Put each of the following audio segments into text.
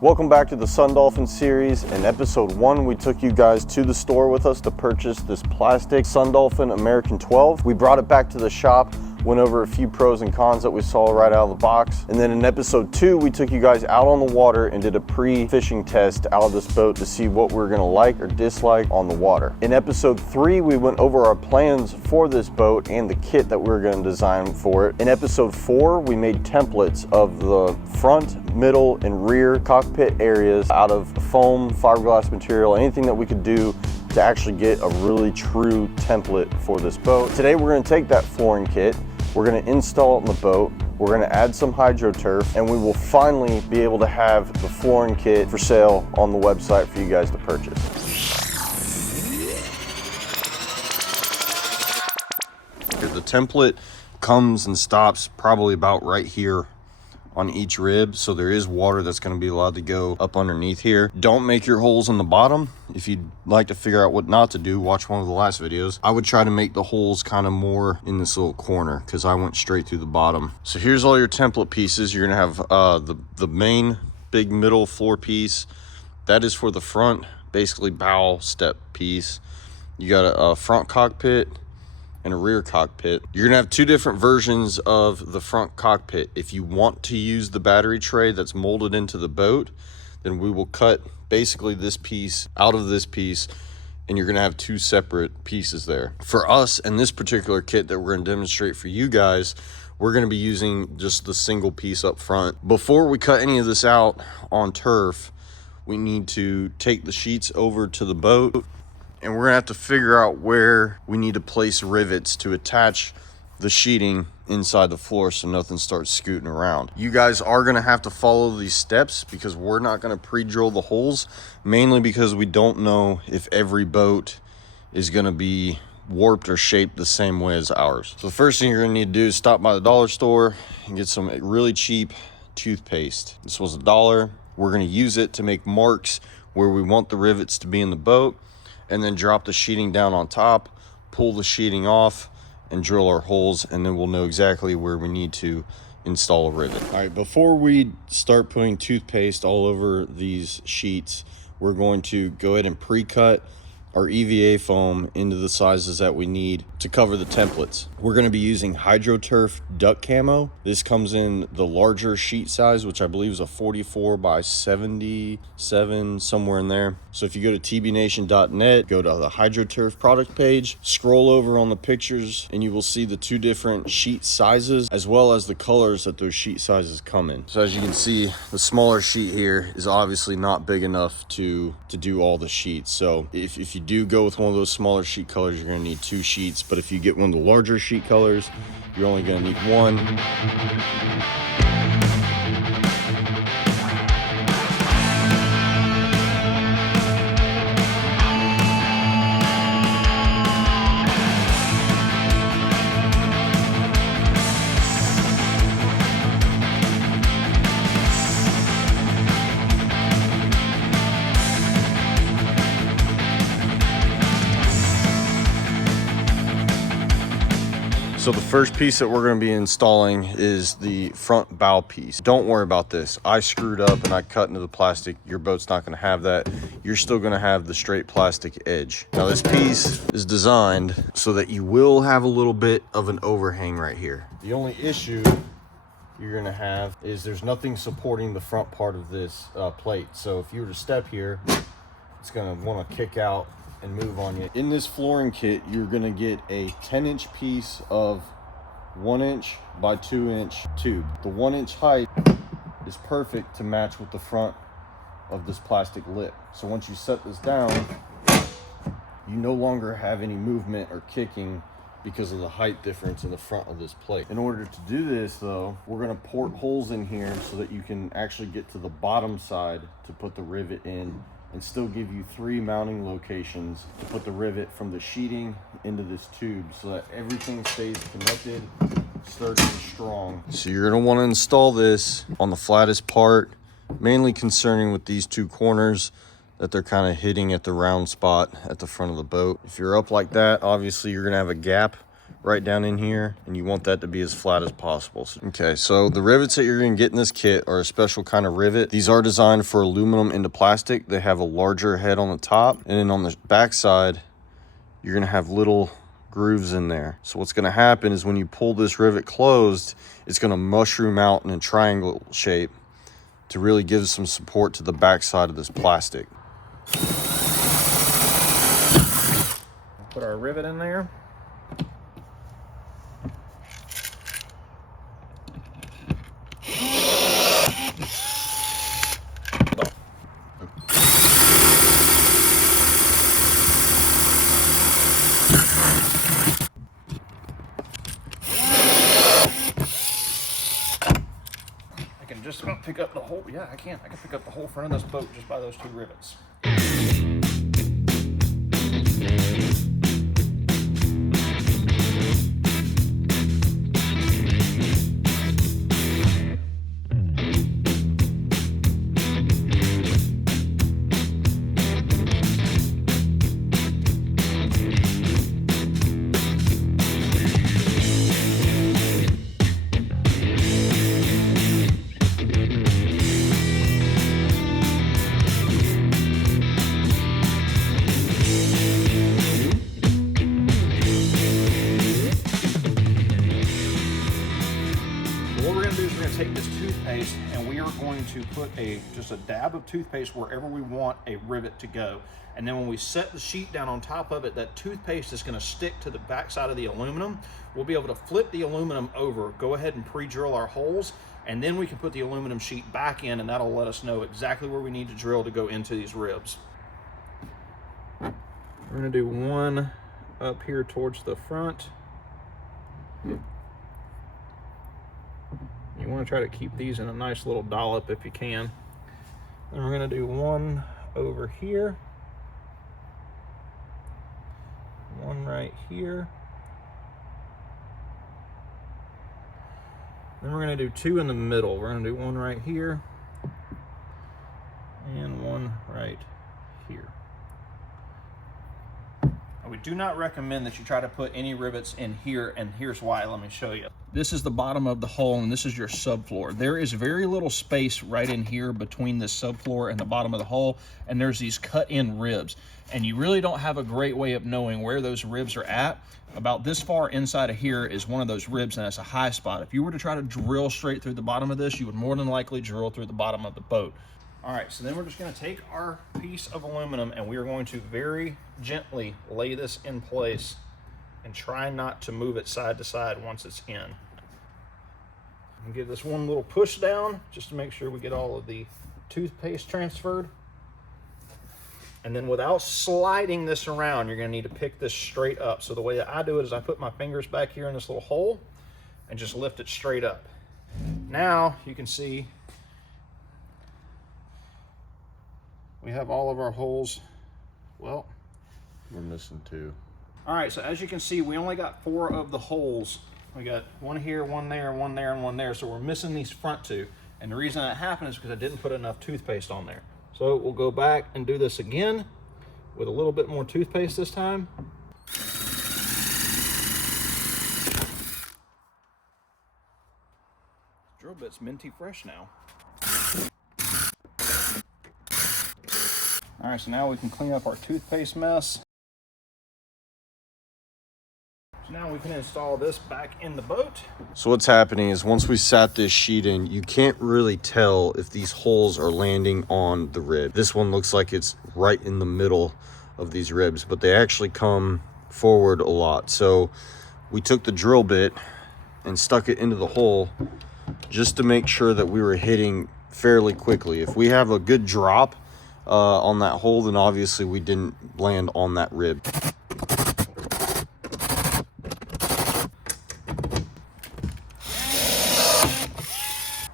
Welcome back to the Sun Dolphin series. In episode 1, we took you guys to the store with us to purchase this plastic Sun Dolphin American 12. We brought it back to the shop, went over a few pros and cons that we saw right out of the box. And then in episode 2, we took you guys out on the water and did a pre-fishing test out of this boat to see what we're gonna like or dislike on the water. In episode 3, we went over our plans for this boat and the kit that we were gonna design for it. In episode 4, we made templates of the front, middle, and rear cockpit areas out of foam, fiberglass material, anything that we could do to actually get a really true template for this boat. Today we're going to take that flooring kit, we're going to install it in the boat, we're going to add some HydroTurf, and we will finally be able to have the flooring kit for sale on the website for you guys to purchase. The template comes and stops probably about right here on each rib, so there is water that's going to be allowed to go up underneath here. Don't make your holes in the bottom. If you'd like to figure out what not to do, watch one of the last videos. I would try to make the holes kind of more in this little corner because I went straight through the bottom. So here's all your template pieces. You're gonna have the main big middle floor piece. That is for the front, basically bow step piece. You got a front cockpit and a rear cockpit. You're gonna have two different versions of the front cockpit. If you want to use the battery tray that's molded into the boat, then we will cut basically this piece out of this piece, and you're gonna have two separate pieces there. For us and this particular kit that we're gonna demonstrate for you guys, we're gonna be using just the single piece up front. Before we cut any of this out on turf, we need to take the sheets over to the boat, and we're gonna have to figure out where we need to place rivets to attach the sheeting inside the floor so nothing starts scooting around. You guys are gonna have to follow these steps because we're not gonna pre-drill the holes, mainly because we don't know if every boat is gonna be warped or shaped the same way as ours. So the first thing you're gonna need to do is stop by the dollar store and get some really cheap toothpaste. This was $1. We're gonna use it to make marks where we want the rivets to be in the boat, and then drop the sheeting down on top, pull the sheeting off, and drill our holes, and then we'll know exactly where we need to install a rivet. All right, before we start putting toothpaste all over these sheets, we're going to go ahead and pre-cut our EVA foam into the sizes that we need to cover the templates. We're going to be using HydroTurf duck camo. This comes in the larger sheet size, which I believe is a 44 by 77, somewhere in there. So if you go to TBNation.net, go to the HydroTurf product page, scroll over on the pictures, and you will see the two different sheet sizes as well as the colors that those sheet sizes come in. So as you can see, the smaller sheet here is obviously not big enough to do all the sheets. So if you do go with one of those smaller sheet colors, you're going to need 2 sheets, but if you get one of the larger sheet colors, you're only going to need 1. So the first piece that we're going to be installing is the front bow piece. Don't worry about this. I screwed up and I cut into the plastic. Your boat's not going to have that. You're still going to have the straight plastic edge. Now this piece is designed so that you will have a little bit of an overhang right here. The only issue you're going to have is there's nothing supporting the front part of this plate. So if you were to step here, it's going to want to kick out and move on you. In this flooring kit, you're gonna get a 10-inch piece of 1-inch by 2-inch tube. The 1-inch height is perfect to match with the front of this plastic lip. So once you set this down, you no longer have any movement or kicking because of the height difference in the front of this plate. In order to do this though, we're gonna port holes in here so that you can actually get to the bottom side to put the rivet in, and still give you 3 mounting locations to put the rivet from the sheeting into this tube so that everything stays connected, sturdy and strong. So you're gonna wanna install this on the flattest part, mainly concerning with these 2 corners that they're kind of hitting at the round spot at the front of the boat. If you're up like that, obviously you're gonna have a gap right down in here, and you want that to be as flat as possible. Okay, so the rivets that you're gonna get in this kit are a special kind of rivet. These are designed for aluminum into plastic. They have a larger head on the top, and then on the back side, you're gonna have little grooves in there. So what's gonna happen is when you pull this rivet closed, it's gonna mushroom out in a triangle shape to really give some support to the back side of this plastic. Put our rivet in there. Just about pick up the whole, yeah, I can pick up the whole front of this boat just by those two rivets. Take this toothpaste and we are going to put just a dab of toothpaste wherever we want a rivet to go. And then when we set the sheet down on top of it, that toothpaste is going to stick to the back side of the aluminum. We'll be able to flip the aluminum over, go ahead and pre-drill our holes, and then we can put the aluminum sheet back in, and that'll let us know exactly where we need to drill to go into these ribs. We're going to do one up here towards the front. You want to try to keep these in a nice little dollop if you can. Then we're going to do one over here, one right here. Then we're going to do two in the middle. We're going to do one right here and one right here. We do not recommend that you try to put any rivets in here, and here's why. Let me show you. This is the bottom of the hole, and this is your subfloor. There is very little space right in here between this subfloor and the bottom of the hole, and there's these cut-in ribs. And you really don't have a great way of knowing where those ribs are at. About this far inside of here is one of those ribs, and that's a high spot. If you were to try to drill straight through the bottom of this, you would more than likely drill through the bottom of the boat. All right, so then we're just going to take our piece of aluminum and we are going to very gently lay this in place and try not to move it side to side once it's in. And give this one little push down just to make sure we get all of the toothpaste transferred. And then without sliding this around, you're going to need to pick this straight up. So the way that I do it is I put my fingers back here in this little hole and just lift it straight up. Now you can see we have all of our holes. Well, we're missing two. All right, so as you can see, we only got 4 of the holes. We got one here, one there, one there, and one there. So we're missing these front 2. And the reason that happened is because I didn't put enough toothpaste on there. So we'll go back and do this again with a little bit more toothpaste this time. Drill bit's minty fresh now. All right, so now we can clean up our toothpaste mess. So now we can install this back in the boat. So what's happening is once we sat this sheet in, you can't really tell if these holes are landing on the rib. This one looks like it's right in the middle of these ribs, but they actually come forward a lot. So we took the drill bit and stuck it into the hole just to make sure that we were hitting fairly quickly. If we have a good drop on that hole, then obviously we didn't land on that rib.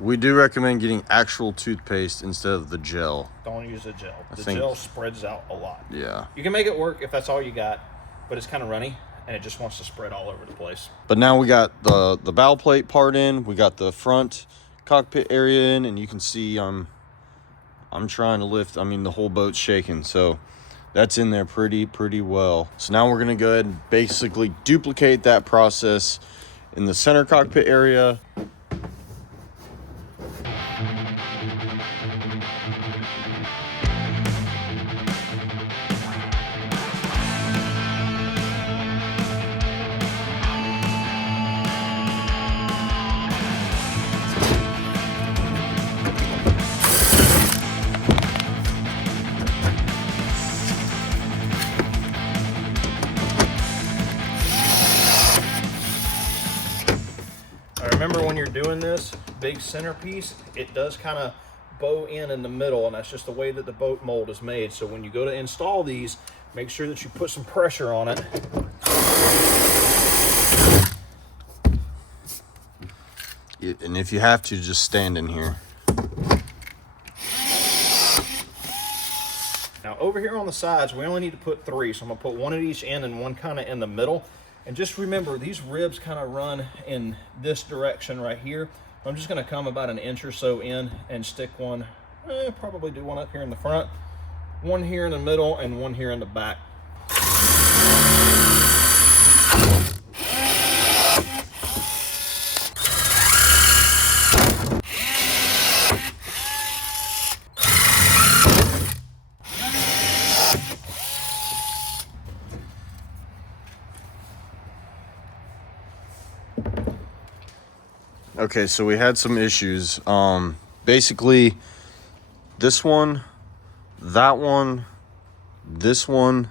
We do recommend getting actual toothpaste instead of the gel. Don't use the gel. The gel spreads out a lot. Yeah. You can make it work if that's all you got, but it's kind of runny and it just wants to spread all over the place. But now we got the bow plate part in, we got the front cockpit area in, and you can see I'm trying to lift. I mean, the whole boat's shaking, so that's in there pretty well. So now we're gonna go ahead and basically duplicate that process in the center cockpit area. Remember, when you're doing this big centerpiece, it does kind of bow in the middle, and that's just the way that the boat mold is made. So when you go to install these, make sure that you put some pressure on it. And if you have to, just stand in here. Now over here on the sides, we only need to put 3, so I'm gonna put 1 at each end and 1 kind of in the middle. And just remember, these ribs kind of run in this direction right here. I'm just gonna come about 1 inch or so in and stick one, probably do 1 up here in the front, 1 here in the middle, and 1 here in the back. Okay, so we had some issues. Basically, this one, that one, this one,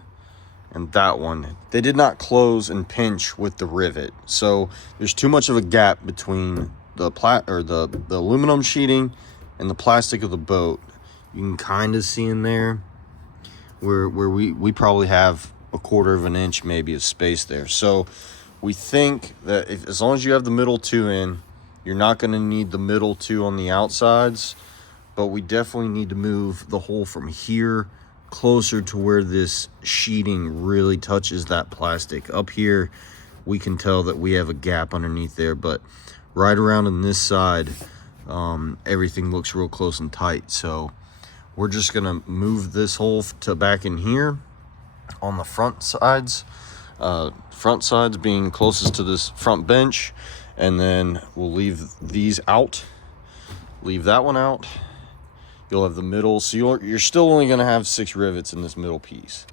and that one, they did not close and pinch with the rivet. So there's too much of a gap between the the aluminum sheeting and the plastic of the boat. You can kind of see in there where we probably have 1/4 of an inch maybe of space there. So we think that as long as you have the middle 2 in, you're not going to need the middle 2 on the outsides, but we definitely need to move the hole from here closer to where this sheeting really touches that plastic. Up here, we can tell that we have a gap underneath there, but right around on this side, everything looks real close and tight. So we're just going to move this hole to back in here on the front sides being closest to this front bench. And then we'll leave these out, leave that one out. You'll have the middle, so you're still only gonna have 6 rivets in this middle piece.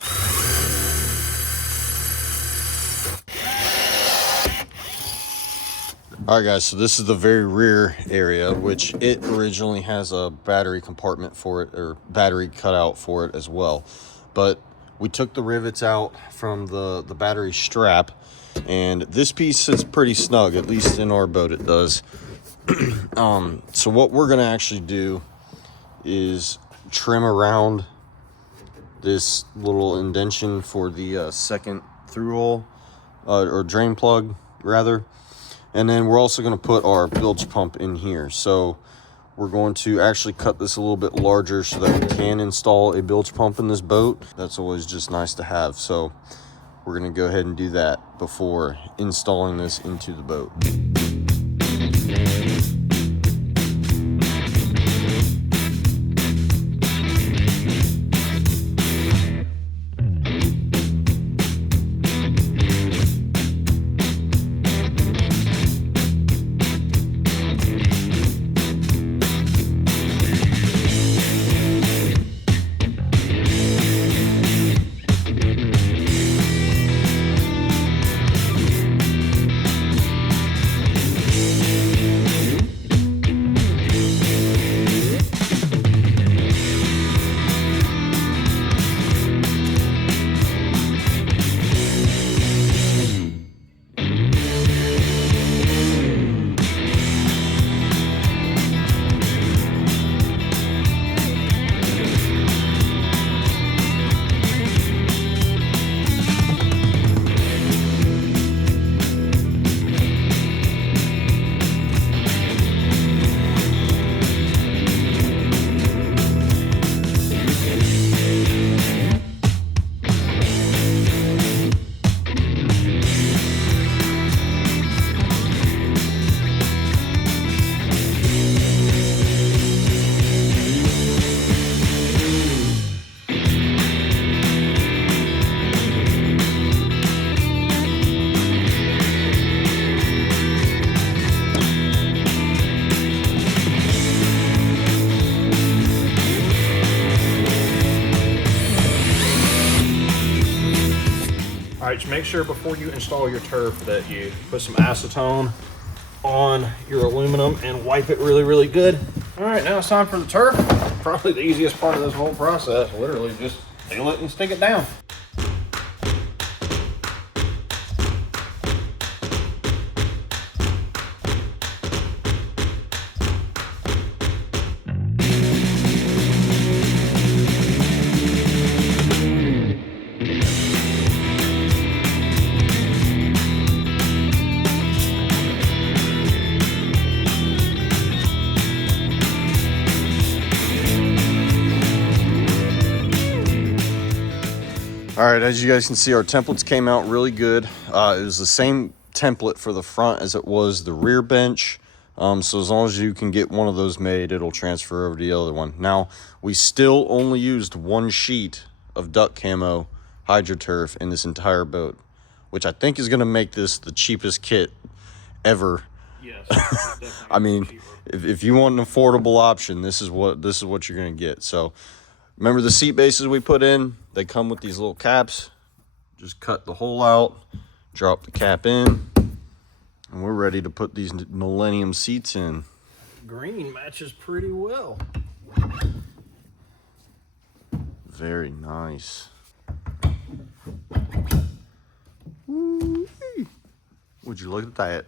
All right guys, so this is the very rear area, which it originally has a battery compartment for it, or battery cutout for it as well. But we took the rivets out from the battery strap, and this piece sits pretty snug, at least in our boat it does. So what we're gonna actually do is trim around this little indentation for the second through hole, or drain plug rather. And then we're also gonna put our bilge pump in here. So we're going to actually cut this a little bit larger so that we can install a bilge pump in this boat. That's always just nice to have. So we're gonna go ahead and do that before installing this into the boat. right, just make sure before you install your turf that you put some acetone on your aluminum and wipe it really, really good. All right, now it's time for the turf. Probably the easiest part of this whole process. Literally just seal it and stick it down. All right, as you guys can see, our templates came out really good. It was the same template for the front as it was the rear bench. So as long as you can get one of those made, it'll transfer over to the other one. Now, we still only used one sheet of duck camo HydroTurf in this entire boat, which I think is gonna make this the cheapest kit ever. Yes. I mean, if you want an affordable option, this is what you're gonna get. So remember the seat bases we put in? They come with these little caps. Just cut the hole out, drop the cap in, and we're ready to put these Millennium seats in. Green matches pretty well. Very nice. Would you look at that?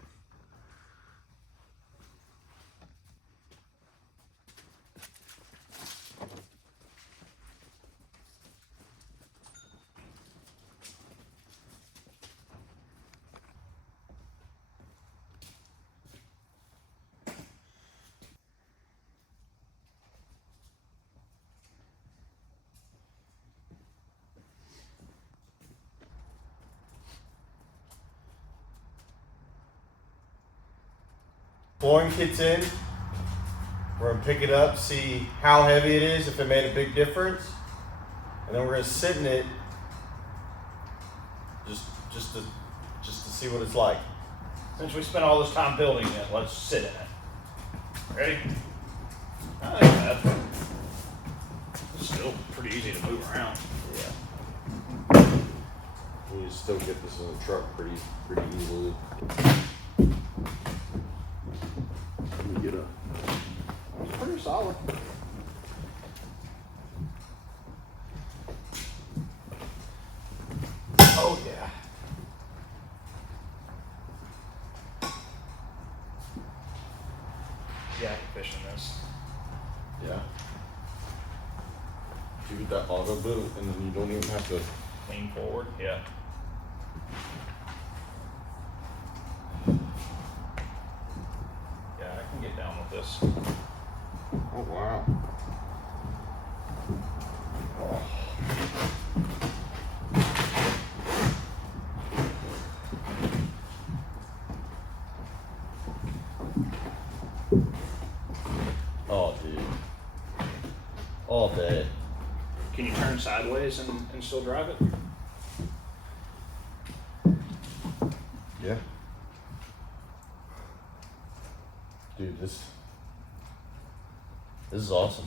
Flooring kit's in. We're gonna pick it up, see how heavy it is, if it made a big difference, and then we're gonna sit in it just to see what it's like. Since we spent all this time building it, let's sit in it. Ready? Not that bad. It's still pretty easy to move around. Yeah. We still get this in the truck pretty easily. Let me get It's pretty solid. Oh yeah. Yeah, I can fish in this. Yeah. You get that auto boot, and then you don't even have to Lean forward, yeah. Yeah, I can get down with this. Oh wow. Oh. Oh dude. All day. Can you turn sideways and still drive it? Yeah. Dude, this is awesome.